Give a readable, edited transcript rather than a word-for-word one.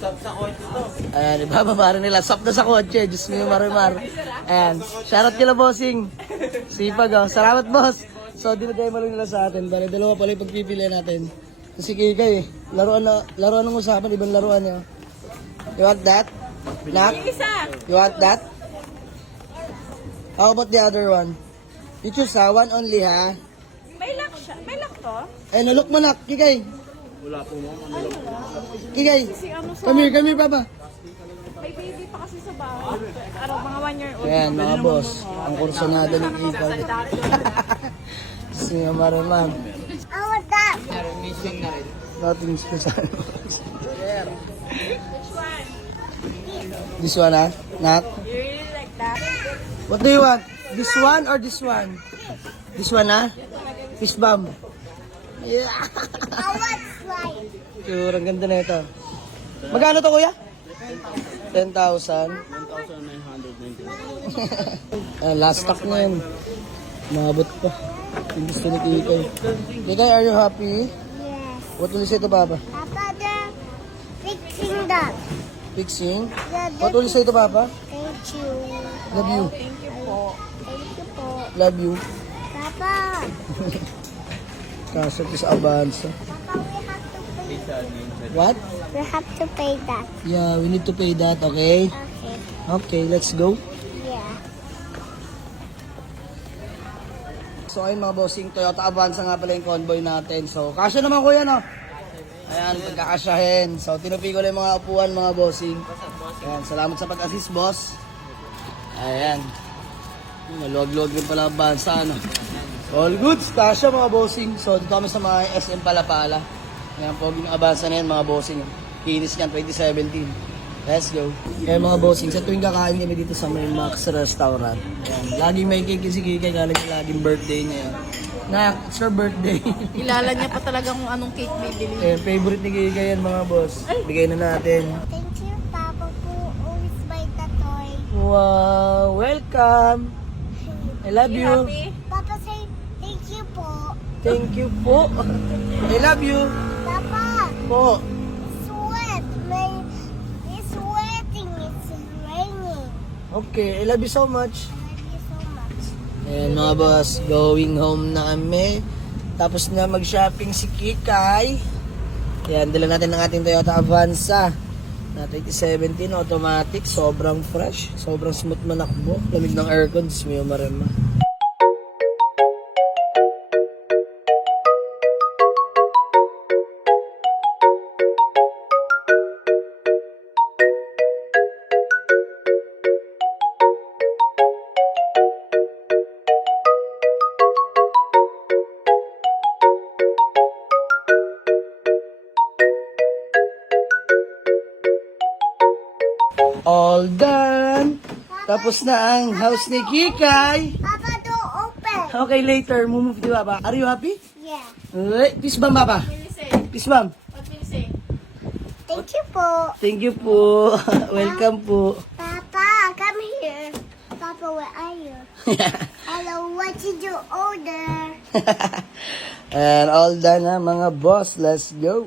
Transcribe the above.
Sap sa kotse to. Ayan, ibababa rin nila. Sap na sa kotse. Diyos mo yung marimar. Ayan. Shoutout kila bossing. Sipag oh. Salamat boss. So, dinagay mo lang nila sa atin. Bale, dalawa pala yung pagpipili natin. Kasi Kikay eh. Laruan ng usapan. Ibang laruan niya. You want that? Nak? You want that? How about the other one? You choose ha? One only ha? May lock siya. May lock to? Eh, nalok mo nak. Kikay. Wala po mo. Kikay. Kasi ano sa... Come here, papa. May baby pa kasi sa bahay. Ano, mga 1 year old. Ayan, mga boss. Ang kursunada ni Kikay. Sige, marimar. Oh, what's that? Missing na rin. Nothing special. Which one? This one ha? Nak? You really like that? What do you want? This one or this one? This one ha? Fish bomb. Yeah. I want slime. Sure, ang ganda na ito. Magkano to kuya? 10,000. 1,990. Last stock na yun. Maabot pa. Yung gusto ni Kikay. Kikay, are you happy? Yes. What will you say to Papa? Papa, they're fixing that. Fixing? Yeah, What will you say to Papa? Thank you. Love you. Thank you po. Thank you po. Love you. Papa. Kaso ito sa Avanza. Papa, we have to pay. What? We have to pay that. Yeah, we need to pay that, okay? Okay. Okay, let's go. Yeah. So ayun mga bossing, Toyota Avanza nga pala yung convoy natin. So kasya naman kuya no? Ayan, pagkakasyahin. So tinupi ko lang yung mga upuan mga bossing. Ayan, salamat sa pag-assist boss. Ayan. Maluwag-luwag din pala ang Avanza no? All goods, kasya mga bossing. So dito kami sa mga SM Palapala. Ayan, poging Avanza na yan mga bossing. Kinis yan 2017. Let's go. Kaya mga bossing, sa tuwing kakain kami dito sa Max Restaurant. Ayan, laging may cake si Kikay, laging birthday niya. Na, it's her birthday. Kilala niya pa talaga kung anong cake bibili. Eh, favorite ni Kikay yan mga boss. Bigay na natin. Thank you, Papa, po. Always buy the toy. Wow, welcome. I love you. Papa, say thank you po. Thank you po. I love you. Papa, Po. sweat. It's sweating. It's raining. Okay, I love you so much. I love you so much. Ayan mga boss, going home na kami. Tapos na mag-shopping si Kikay. Ayan, dala natin ang ating Toyota Avanza na 2017 automatic. Sobrang fresh, sobrang smooth manakbo. Lamig ng aircon, may umarema. All done. Tapos na ang house ni Kikay. Papa, don't open. Okay, later, move di ba? Are you happy? Yeah. Peace bomb, Papa. Peace bomb. What will you say? Thank you po. Thank you po. Welcome po. Papa, come here. Papa, where are you? Hello, what did you order? And all done na mga boss. Let's go.